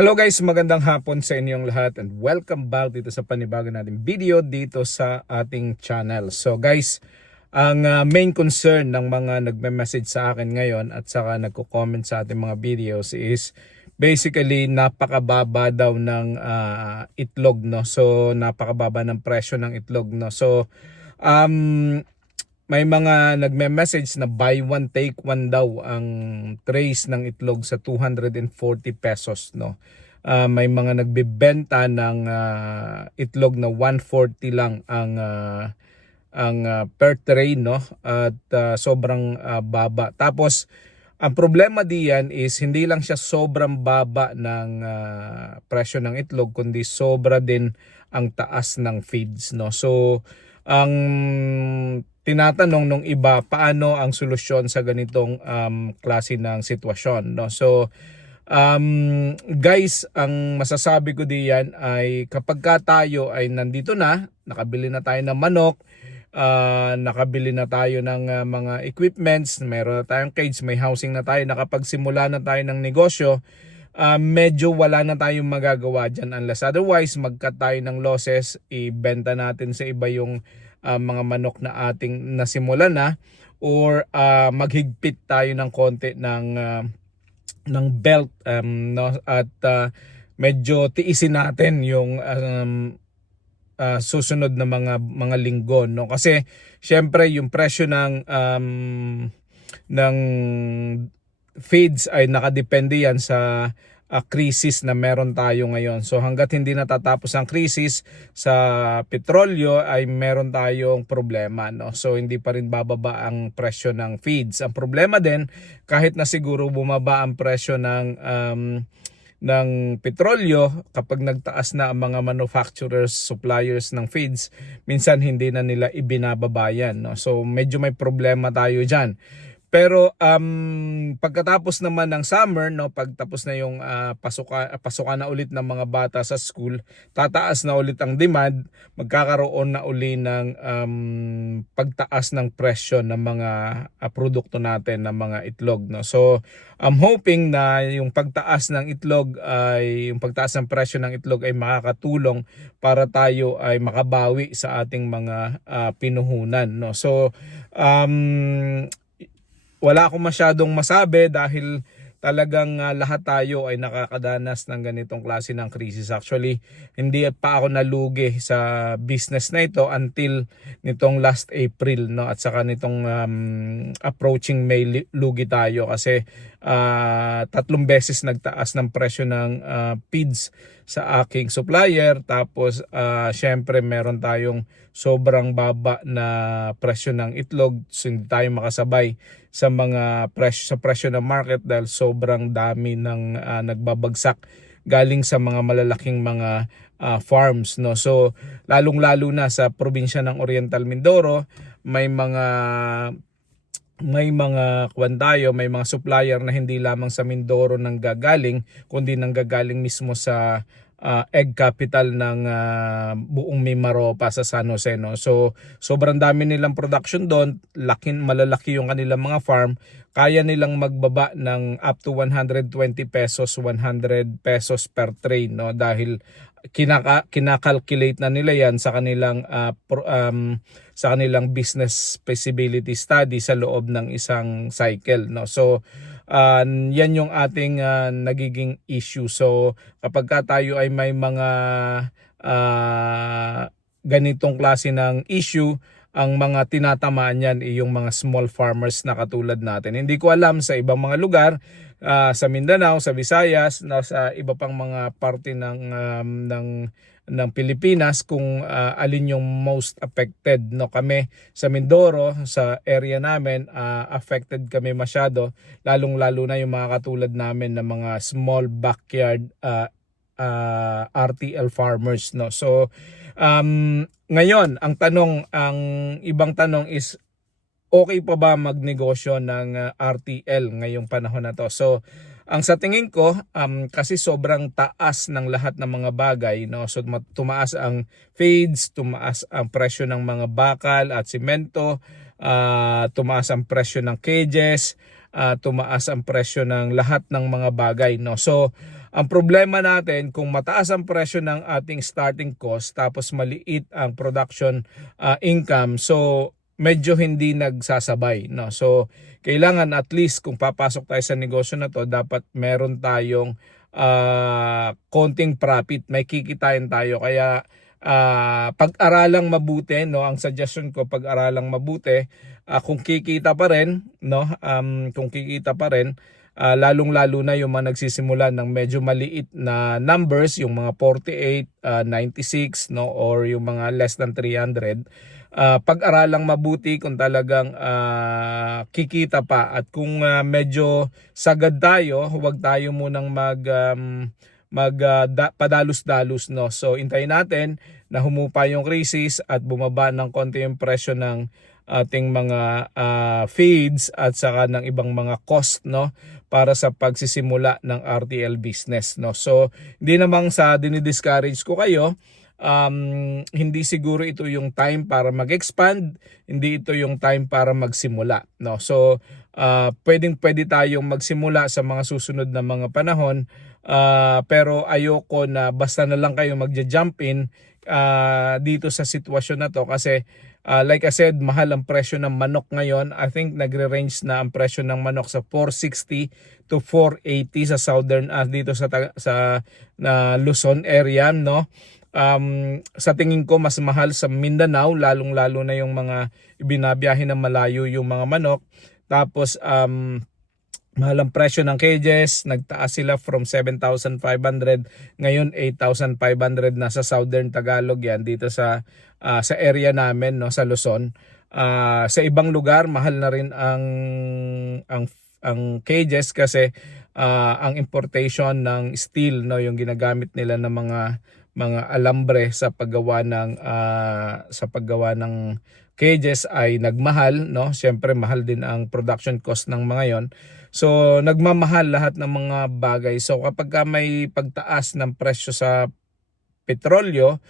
Hello guys, magandang hapon sa inyong lahat and welcome back dito sa panibago nating video dito sa ating channel. So guys, ang main concern ng mga nagme-message sa akin ngayon at saka nagko-comment sa ating mga videos is basically napakababa daw ng itlog, no. So napakababa ng presyo ng itlog, no. So may mga nagme-message na buy one take one daw ang trays ng itlog sa 240 pesos, no. May mga nagbebenta ng itlog na 140 lang ang per tray, no. At sobrang baba. Tapos ang problema diyan is hindi lang siya sobrang baba ng presyo ng itlog, kundi sobra din ang taas ng feeds, no. So ang tinatanong nung iba, paano ang solusyon sa ganitong klase ng sitwasyon, no? So guys, ang masasabi ko diyan ay kapag ka tayo ay nandito na, nakabili na tayo ng manok, nakabili na tayo ng mga equipments, meron na tayong cage, may housing na tayo, nakapagsimula na tayo ng negosyo, medyo wala na tayong magagawa dyan unless otherwise magkat tayo ng losses, ibenta natin sa iba yung mga manok na ating nasimulan na, or maghigpit tayo ng konti ng belt, no, at medyo tiisin natin yung susunod na mga linggo, no, kasi syempre yung presyo ng feeds ay nakadepende yan sa krisis na meron tayo ngayon. So hanggat hindi natatapos ang krisis sa petrolyo ay meron tayong problema, no. So hindi pa rin bababa ang presyo ng feeds. Ang problema din, kahit na siguro bumaba ang presyo ng petrolyo, kapag nagtaas na ang mga manufacturers, suppliers ng feeds, minsan hindi na nila ibinababayan, no. So medyo may problema tayo diyan. Pero pagkatapos naman ng summer, no, pagtapos na yung pasukan na ulit ng mga bata sa school, tataas na ulit ang demand, magkakaroon na uli ng pagtaas ng presyo ng mga produkto natin, ng mga itlog, no. So I'm hoping na yung pagtaas ng itlog ay yung pagtaas ng presyo ng itlog ay makakatulong para tayo ay makabawi sa ating mga pinuhunan, no. So wala akong masyadong masabi dahil talagang lahat tayo ay nakakadanas ng ganitong klase ng krisis. Actually, hindi pa ako nalugi sa business na ito until nitong last April, no, at saka nitong approaching May lugi tayo kasi 3 beses nagtaas ng presyo ng feeds sa aking supplier. Tapos syempre meron tayong sobrang baba na presyo ng itlog, so hindi tayo makasabay sa mga presyo ng market dahil sobrang dami ng nagbabagsak galing sa mga malalaking mga farms, no. So lalong-lalo na sa probinsya ng Oriental Mindoro, may mga may mga supplier na hindi lamang sa Mindoro nanggagaling, kundi nanggagaling mismo sa egg capital ng buong Mimaropa sa San Jose, no. So sobrang dami nilang production doon, malalaki yung kanilang mga farm, kaya nilang magbaba ng up to 120 pesos, 100 pesos per tray, no, dahil kinakalculate na nila yan sa kanilang business feasibility study sa loob ng isang cycle, no. So yan yung ating nagiging issue. So kapag tayo ay may mga ganitong klase ng issue, ang mga tinatamaan yan ay yung mga small farmers na katulad natin. Hindi ko alam sa ibang mga lugar, sa Mindanao, sa Visayas, sa iba pang mga parte ng Pilipinas, kung alin yung most affected, no. Kami sa Mindoro, sa area namin, affected kami masyado, lalong-lalo na yung mga katulad namin na mga small backyard RTL farmers, no. So ngayon, ang ibang tanong is, okay pa ba magnegosyo ng RTL ngayong panahon na to? So ang sa tingin ko, kasi sobrang taas ng lahat ng mga bagay, no. So tumaas ang feeds, tumaas ang presyo ng mga bakal at simento, tumaas ang presyo ng cages, tumaas ang presyo ng lahat ng mga bagay, no. So Ang problema natin kung mataas ang presyo ng ating starting cost tapos maliit ang production income, so medyo hindi nagsasabay, no? So kailangan at least kung papasok tayo sa negosyo na to, dapat meron tayong konting profit, may kikitain tayo. Kaya pag-aralang mabuti, no, ang suggestion ko, pag-aralang mabuti. Kung kikita pa rin, no, kung kikita pa rin, lalong-lalo na yung mga nagsisimula ng medyo maliit na numbers, yung mga 48, 96, no, or yung mga less than 300. Pag-aralang mabuti kung talagang kikita pa, at kung medyo sagad tayo, huwag tayo munang padalos-dalos, no. So intayin natin na humupa yung crisis at bumaba ng konti yung presyo ng ating mga feeds at saka ng ibang mga cost, no, para sa pagsisimula ng RTL business, no. So hindi namang sa dinidiscourage ko kayo, hindi siguro ito yung time para mag-expand, hindi ito yung time para magsimula, no. So pwede tayong magsimula sa mga susunod na mga panahon, pero ayoko na basta na lang kayo magja-jump in dito sa sitwasyon na to, kasi like I said, mahal ang presyo ng manok ngayon. I think nagre-range na ang presyo ng manok sa 460 to 480 sa southern dito sa Luzon area, no. Sa tingin ko mas mahal sa Mindanao, lalong-lalo na yung mga ibinabiyahe na malayo yung mga manok. Tapos mahal ang presyo ng cages, nagtaas sila from 7,500 ngayon 8,500 na sa Southern Tagalog, yan dito sa area namin, no, sa Luzon. Sa ibang lugar mahal na rin ang cages, kasi ang importation ng steel, no, yung ginagamit nila ng mga alambre sa paggawa ng cages ay nagmahal, no. Siyempre mahal din ang production cost ng mga yon. So nagmamahal lahat ng mga bagay. So kapag may pagtaas ng presyo sa petrolyo,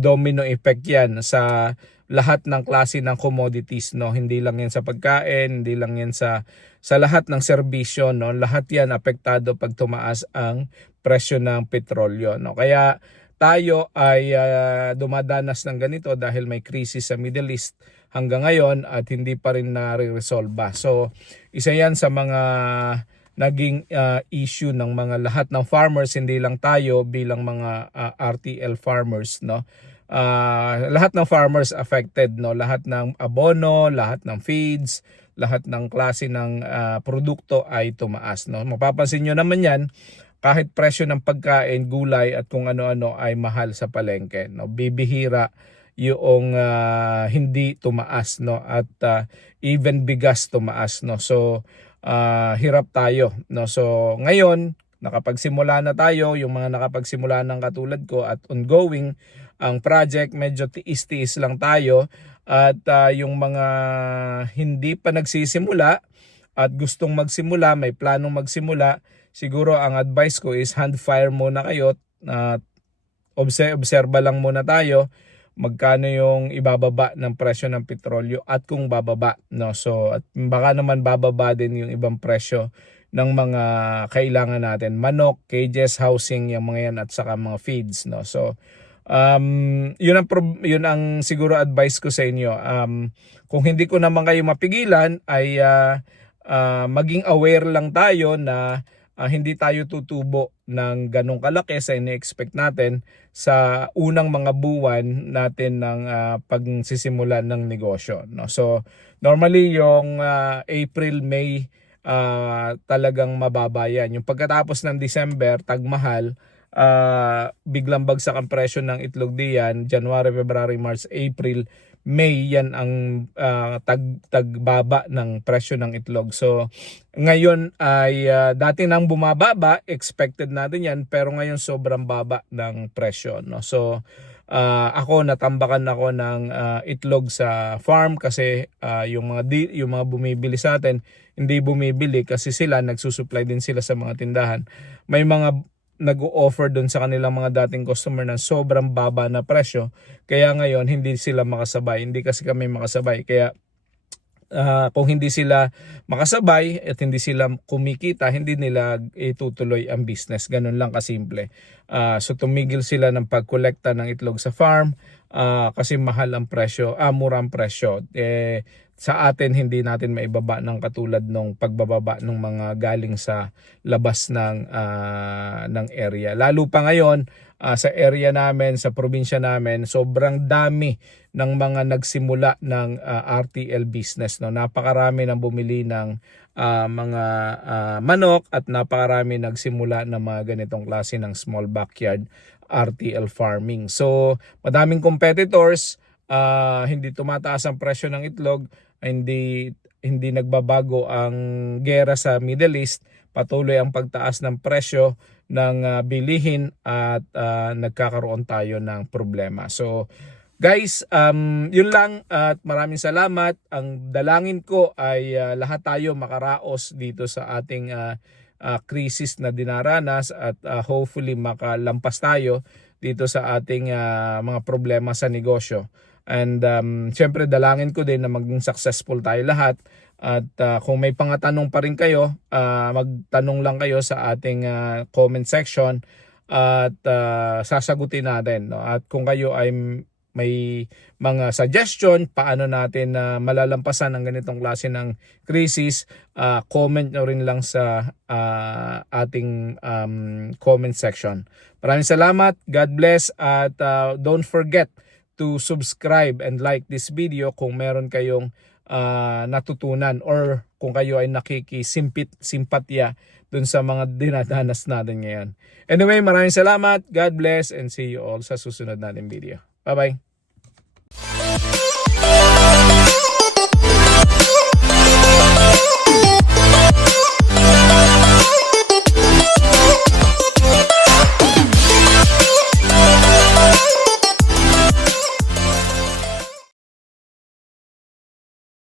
domino effect yan sa lahat ng klase ng commodities, no. Hindi lang yan sa pagkain, hindi lang yan sa lahat ng serbisyo, no. Lahat yan apektado pag tumaas ang presyo ng petrolyo, no. Kaya tayo ay dumadanas ng ganito dahil may krisis sa Middle East hanggang ngayon at hindi pa rin nare-resolve. So isa yan sa mga naging issue ng mga lahat ng farmers, hindi lang tayo bilang mga RTL farmers, no. Lahat ng farmers affected, no. Lahat ng abono, lahat ng feeds, lahat ng klase ng produkto ay tumaas, no. Mapapansin nyo naman yan, kahit presyo ng pagkain, gulay at kung ano-ano ay mahal sa palengke, no. Bibihira yung hindi tumaas, no, at even bigas tumaas, no. So hirap tayo, no. So ngayon nakapagsimula na tayo, yung mga nakapagsimula ng katulad ko at ongoing ang project, medyo tiis-tiis lang tayo. At yung mga hindi pa nagsisimula at gustong magsimula, may planong magsimula, siguro ang advice ko is hand fire muna kayo. Obserba lang muna tayo magkano yung ibababa ng presyo ng petrolyo at kung bababa, no. So at baka naman bababa din yung ibang presyo ng mga kailangan natin, manok, cages, housing, yung mga yan, at saka mga feeds, no. So yun ang siguro advice ko sa inyo. Kung hindi ko naman kayo mapigilan ay maging aware lang tayo na hindi tayo tutubo ng ganong kalaki sa ini-expect natin sa unang mga buwan natin ng pagsisimula ng negosyo, no. So normally yung April, May talagang mababa yan. Yung pagkatapos ng December, tagmahal, biglang bagsak ang presyo ng itlog diyan. January, February, March, April, May, yan ang tagbaba ng presyo ng itlog. So ngayon ay dati nang bumababa, expected natin yan, pero ngayon sobrang baba ng presyo, no. So ako natambakan ako ng itlog sa farm, kasi yung mga bumibili sa atin hindi bumibili kasi sila nagsusupply din sila sa mga tindahan. May mga nag-o-offer doon sa kanilang mga dating customer ng sobrang baba na presyo, kaya ngayon hindi sila makasabay, hindi kasi kami makasabay. Kaya kung hindi sila makasabay at hindi sila kumikita, hindi nila itutuloy ang business. Ganun lang kasimple. So tumigil sila ng pagkolekta ng itlog sa farm kasi mahal ang presyo, mura ang presyo. Sa atin hindi natin maibaba ng katulad ng pagbababa ng mga galing sa labas ng area. Lalo pa ngayon sa area namin, sa probinsya namin, sobrang dami ng mga nagsimula ng RTL business, no. Napakarami nang bumili ng mga manok at napakarami nagsimula ng mga ganitong klase ng small backyard RTL farming. So madaming competitors, hindi tumataas ang presyo ng itlog, hindi nagbabago ang gera sa Middle East, patuloy ang pagtaas ng presyo ng bilihin at nagkakaroon tayo ng problema. So guys, yun lang at maraming salamat. Ang dalangin ko ay lahat tayo makaraos dito sa ating krisis na dinaranas at hopefully makalampas tayo dito sa ating mga problema sa negosyo. And syempre dalangin ko din na maging successful tayo lahat. At kung may pangatanong pa rin kayo, magtanong lang kayo sa ating comment section at sasagutin natin, no? At kung kayo ay may mga suggestion paano natin malalampasan ang ganitong klase ng crisis, comment nyo rin lang sa ating comment section. Maraming salamat, God bless, at don't forget to subscribe and like this video kung meron kayong natutunan or kung kayo ay nakikisimpatya dun sa mga dinadanas natin ngayon. Anyway, maraming salamat, God bless, and see you all sa susunod nating video. Bye-bye!